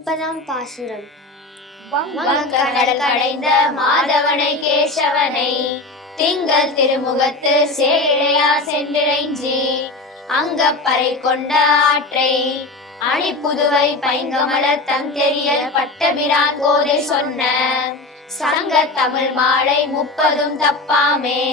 30ஆம் பாசுரம். வங்கக்கடல் கடைந்த மாதவனை கேசவனை திங்கள் திருமுகத்து சேழையா சென்றிறைஞ்சி அங்கப்பறை கொண்ட ஆற்றை அணிப்புதுவை பைங்கமல தங்கெரியல் பட்டபிரான் கோதை சொன்ன சங்க தமிழ் மாலை 30ம் தப்பாமே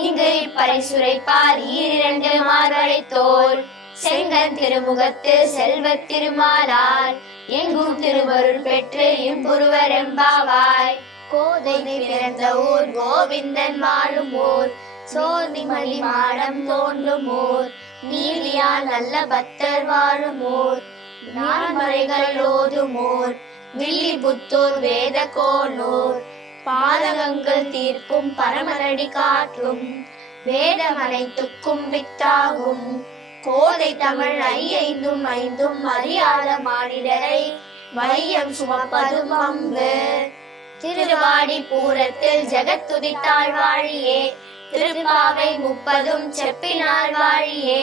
இங்கு இப்பறை சுரைப்பார் 2 மார்வரை தோல் செங்கன் திருமுகத்து செல்வத் திருமாலால் எங்கும் திருவருள் பெற்று இம்புருவர் எம்பாவாய். கோதை பிறந்த ஊர் கோவிந்தன் வாழும் ஊர் சோதிமலி மாடம் தோன்றும் ஊர் நீலியால் நல்ல பக்தர் வாழும் ஊர் நான்மறைகள் ஓதும் ஊர் வில்லிபுத்தூர் வேத கோனூர் பாதகங்கள் தீர்க்கும் பரமரடி காற்றும் வேதமனைத்துக்கும் வித்தாகும் கோதை தமிழ் 5 அறியாத மானிடரை வையம் சுமப்பதும் வம்பு. திருவாடி பூரத்தில் ஜெகத்துதித்தாள் வாழியே திருப்பாவை 30ம் செப்பினாள் வாழியே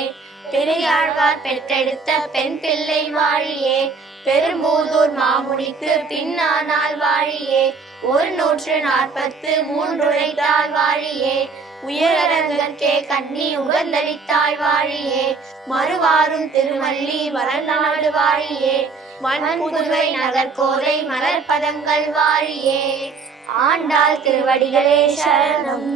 பெரியாழ்வார் பெற்றெடுத்த பெண் பிள்ளை வாழியே பெரும்பூதூர் மாமுனிக்கு பின்னானால் வாழியே 143 உரைத்தாள் வாழியே உயரங்கற்கே கண்ணி உகந்தளித்தாள் வாழியே மறுவாரும் திருமல்லி வளர்நாடு வாழியே மண்புதுவை நகர்கோதை மலர்பதங்கள் வாழியே. ஆண்டாள் திருவடிகளே சரணம்.